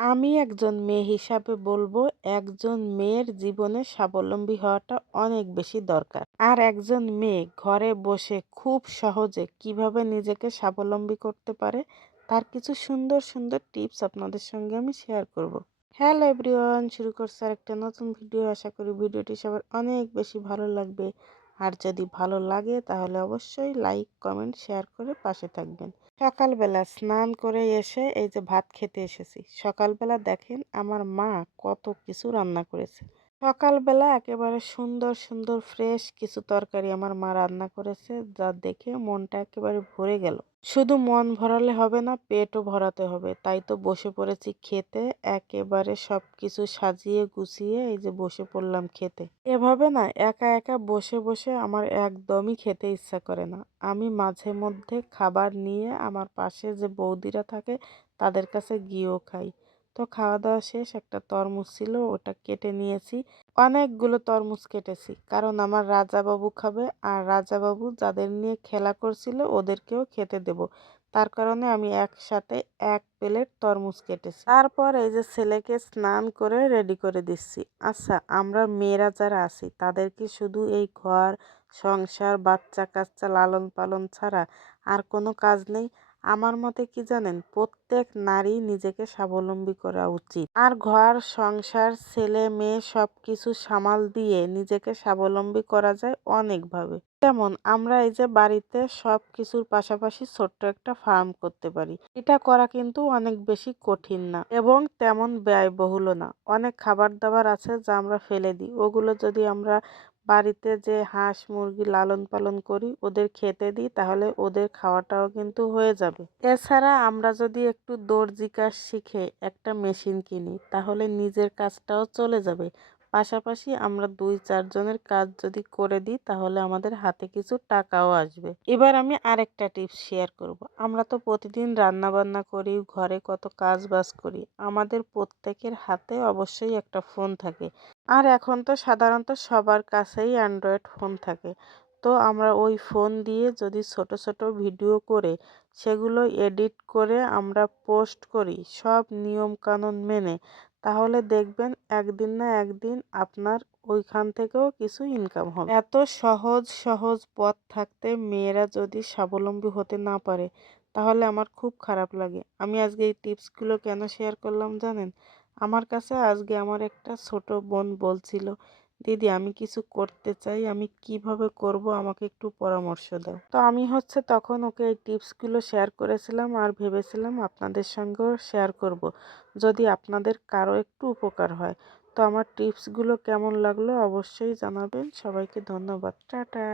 আমি একজন মেয়ে হিসাবে বলবো, একজন মেয়ের জীবনে স্বাবলম্বী হওয়াটা অনেক বেশি দরকার। আর একজন মেয়ে ঘরে বসে খুব সহজে কিভাবে নিজেকে স্বাবলম্বী করতে পারে তার কিছু সুন্দর সুন্দর টিপস আপনাদের সঙ্গে আমি শেয়ার করব। হ্যালো এভরিওয়ান, শুরু করছে আর একটা নতুন ভিডিও। আশা করি ভিডিওটি সবার অনেক বেশি ভালো লাগবে। আর যদি ভালো লাগে তাহলে অবশ্যই লাইক, কমেন্ট, শেয়ার করে পাশে থাকবেন। সকালবেলা স্নান করে এসে এই যে ভাত খেতে এসেছি। সকালবেলা দেখেন আমার মা কত কিছু রান্না করেছে। সকালবেলা একেবারে সুন্দর সুন্দর ফ্রেশ কিছু তরকারি আমার মা রান্না করেছে, যা দেখে মনটা একেবারে ভরে গেল। শুধু মন ভরালে হবে না, পেটও ভরাতে হবে। তাই তো বসে পড়েছি খেতে। একেবারে সবকিছু সাজিয়ে গুছিয়ে এই যে বসে পড়লাম খেতে। এভাবে না একা একা বসে বসে আমার একদমই খেতে ইচ্ছা করে না। আমি মাঝে মধ্যে খাবার নিয়ে আমার পাশে যে বৌদিরা থাকে তাদের কাছে গিয়েও খাই। তো খাওয়া দাওয়া শেষ, একটা তরমুজ ছিল ওটা কেটে নিয়েছি। অনেকগুলো তরমুজ কেটেছি কারণ আমার রাজাবাবু খাবে, আর রাজাবাবু যাদের নিয়ে খেলা করছিল ওদেরকেও খেতে দেব। তার কারণে আমি একসাথে এক প্লেট তরমুজ কেটেছি। তারপর এই যে ছেলেকে স্নান করে রেডি করে দিচ্ছি। আচ্ছা, আমরা মেয়েরা যারা আছি তাদের কি শুধু এই ঘর সংসার বাচ্চা কাচ্চা লালন পালন ছাড়া আর কোনো কাজ নেই? আমার মতে কি জানেন, প্রত্যেক নারী নিজেকে স্বাবলম্বী করা উচিত। আর ঘর সংসার ছেলে মেয়ে সবকিছু সামাল দিয়ে নিজেকে স্বাবলম্বী করা যায় অনেকভাবে। যেমন আমরা এই যে বাড়িতে সব কিছুর পাশাপাশি ছোট্ট একটা ফার্ম করতে পারি। এটা করা কিন্তু অনেক বেশি কঠিন না এবং তেমন ব্যয়বহুলও না। অনেক খাবার দাবার আছে যা আমরা ফেলে দিই, ওগুলো যদি আমরা বাড়িতে যে হাঁস মুরগি লালন পালন করি ওদের খেতে দিই তাহলে ওদের খাওয়াটাও কিন্তু হয়ে যাবে। এছাড়া আমরা যদি একটু দর্জি কাজ শিখে একটা মেশিন কিনি তাহলে নিজের কাজটাও চলে যাবে। পাশাপাশি আমরা 2-4 জনের কাজ যদি করে দিই তাহলে আমাদের হাতে কিছু টাকাও আসবে। এবার আমি আরেকটা টিপস শেয়ার করব। আমরা তো প্রতিদিন রান্না বান্না করি, ঘরে কত কাজ বাজ করি। আমাদের প্রত্যেকের হাতে অবশ্যই একটা ফোন থাকে। আর এখন তো সাধারণত সবার কাছেই অ্যান্ড্রয়েড ফোন থাকে। তো আমরা ওই ফোন দিয়ে যদি ছোট ছোট ভিডিও করে সেগুলো এডিট করে আমরা পোস্ট করি সব নিয়ম কানুন মেনে, তাহলে দেখবেন একদিন না একদিন আপনার ওইখান থেকেও কিছু ইনকাম হবে। এত সহজ সহজ পথ থাকতে মেয়েরা যদি স্বাবলম্বী হতে না পারে তাহলে আমার খুব খারাপ লাগে। আমি আজকে এই টিপসগুলো কেন শেয়ার করলাম জানেন? আমার কাছে আজকে আমার একটা ছোট বোন বলছিল, দিদি আমি কিছু করতে চাই, আমি কিভাবে করব আমাকে একটু পরামর্শ দাও। তো আমি তখন ওকে এই টিপসগুলো শেয়ার করেছিলাম আর ভেবেছিলাম আপনাদের সঙ্গেও শেয়ার করব, যদি আপনাদের কারো একটু উপকার হয়। তো আমার টিপসগুলো কেমন লাগলো অবশ্যই জানাবেন। সবাইকে ধন্যবাদ। টাটা।